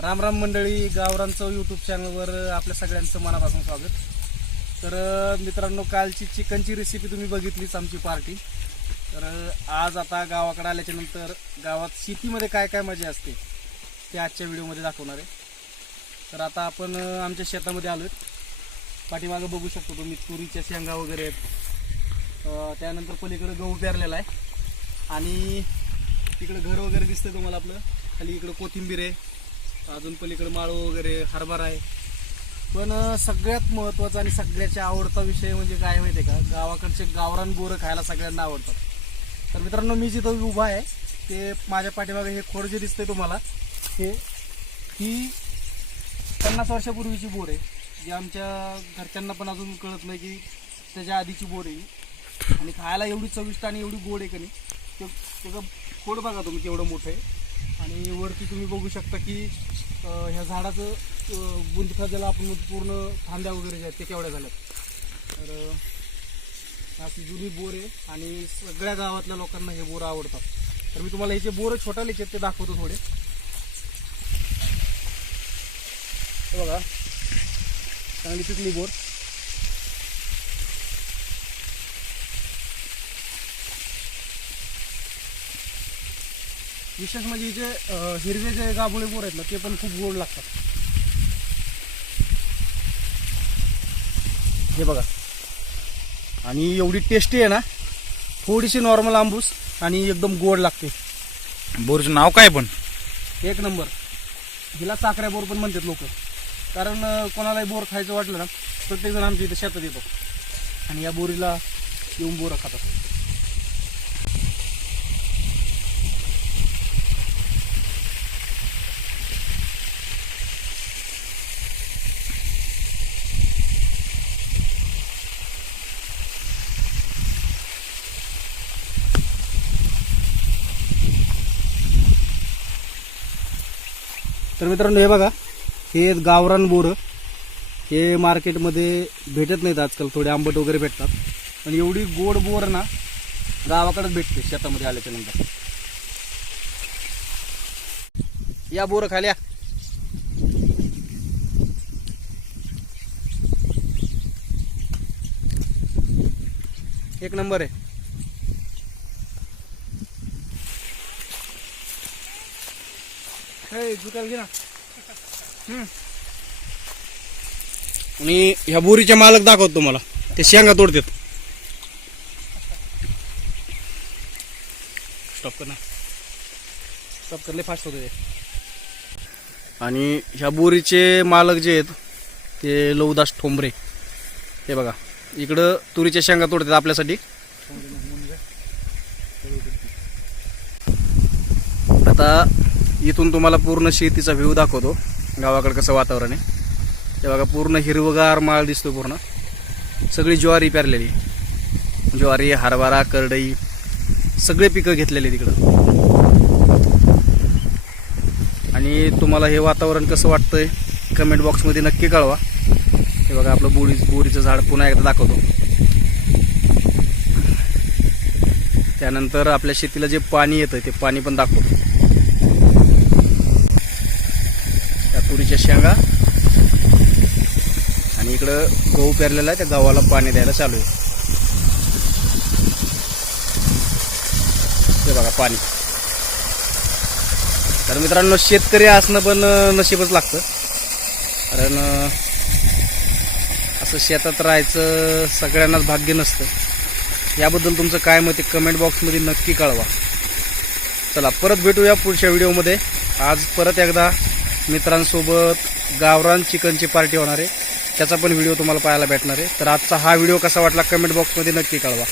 राम राम मंडळी गावरांचं यूट्यूब चॅनलवर आपल्या सगळ्यांचं मनापासून स्वागत. तर मित्रांनो कालची चिकनची रेसिपी तुम्ही बघितलीच आमची पार्टी तर आज आता गावाकडे आल्याच्यानंतर गावात शेतीमध्ये काय काय मजा असते ते आजच्या व्हिडिओमध्ये दाखवणार आहे. तर आता आपण आमच्या शेतामध्ये आलो पाठीमागं बघू शकतो तुम्ही तुरीच्या शेंगा वगैरे आहेत. त्यानंतर पलीकडे गहू पेरलेला आहे. आणि तिकडं घर वगैरे दिसतं तुम्हाला आपलं. खाली इकडं कोथिंबीर आहे. अजून पलीकडे माळू वगैरे हरभरा आहे. पण सगळ्यात महत्त्वाचा आणि सगळ्याच्या आवडता विषय म्हणजे काय माहिती आहे का? गावाकडचे गावरान बोरं खायला सगळ्यांना आवडतात. तर मित्रांनो मी जिथं उभा आहे ते माझ्या पाठीमागे हे खोड जे दिसतंय तुम्हाला हे ही पन्नास वर्षापूर्वीची बोर आहे. जी आमच्या घरच्यांना पण अजून कळत नाही की त्याच्या आधीची बोर आहे आणि खायला एवढी चविष्ट आणि एवढी गोड आहे का नाही ते त्याचं खोड बघा तुम्ही केवढं मोठं आहे. आणि वरती तुम्ही बघू शकता की ह्या झाडाचं अं, ज्याला आपण पूर्ण फांद्या वगैरे ज्या आहेत ते केवढ्या झाल्यात. तर अशी जुनी बोर आहे आणि सगळ्या गावातल्या लोकांना हे बोरं आवडतात. तर मी तुम्हाला हे जे बोरं छोटालेचे आहेत ते दाखवतो थोडे. बघा. चांगली पिकली बोर. विशेष म्हणजे जे हिरवे जे गाभोळे बोर आहेत ना ते पण खूप गोड लागतात. हे बघा. आणि एवढी टेस्टी आहे ना थोडीशी नॉर्मल आंबूस आणि एकदम गोड लागते. बोरचं नाव काय पण? एक नंबर. हिला साखऱ्या बोर पण म्हणतात लोक. कारण कोणालाही बोर खायचं वाटलं ना प्रत्येकजण आमच्या इथे शेतात येतो. आणि या बोरीला येऊन बोरं खातात. तर मित्रांनो हे बघा हे गावरान बोरं. हे मार्केटमध्ये भेटत नाहीत आजकाल थोडे आंबट वगैरे भेटतात. पण एवढी गोड बोर ना गावाकडेच भेटते शेतामध्ये आल्याच्यानंतर. या बोरं खाल्या. एक नंबर आहे. घे ना आणि ह्या बोरीचे मालक दाखवतो तुम्हाला. ते शेंगा तोडतात. स्टॉप कर ना. स्टॉप करले फास्ट होते ते. आणि ह्या बोरीचे मालक जे आहेत ते लवदास ठोंबरे. हे बघा इकडं तुरीच्या शेंगा तोडतात आपल्यासाठी. आता इथून तुम्हाला पूर्ण शेतीचा व्ह्यू दाखवतो. गावाकडे कसं वातावरण आहे. ते बघा पूर्ण हिरवगार माळ दिसतो पूर्ण. सगळी ज्वारी पेरलेली ज्वारी हरभरा करडई सगळे पिकं घेतलेले तिकडं आणि तुम्हाला हे वातावरण कसं वाटतंय कमेंट बॉक्समध्ये नक्की कळवा. हे बघा आपलं बोरी बोरीचं झाड पुन्हा एकदा दाखवतो. त्यानंतर आपल्या शेतीला जे पाणी येतं ते पाणी पण दाखवतो त्या तुरीच्या शेंगा आणि इकडं गहू पेरलेला आहे त्या गव्हाला पाणी द्यायला चालू आहे. ते बघा पाणी. तर मित्रांनो शेतकरी असणं पण नशीबच लागतं. कारण असं शेतात राहायचं सगळ्यांनाच भाग्य नसतं. याबद्दल तुमचं काय मत आहे कमेंट बॉक्समध्ये नक्की कळवा. चला परत भेटूया पुढच्या व्हिडिओमध्ये. आज परत एकदा मित्रांसोबत गावरान चिकनची पार्टी होणार आहे. त्याचा पण व्हिडिओ तुम्हाला पाहायला भेटणार आहे. तर आजचा हा व्हिडिओ कसा वाटला कमेंट बॉक्समध्ये नक्की कळवा.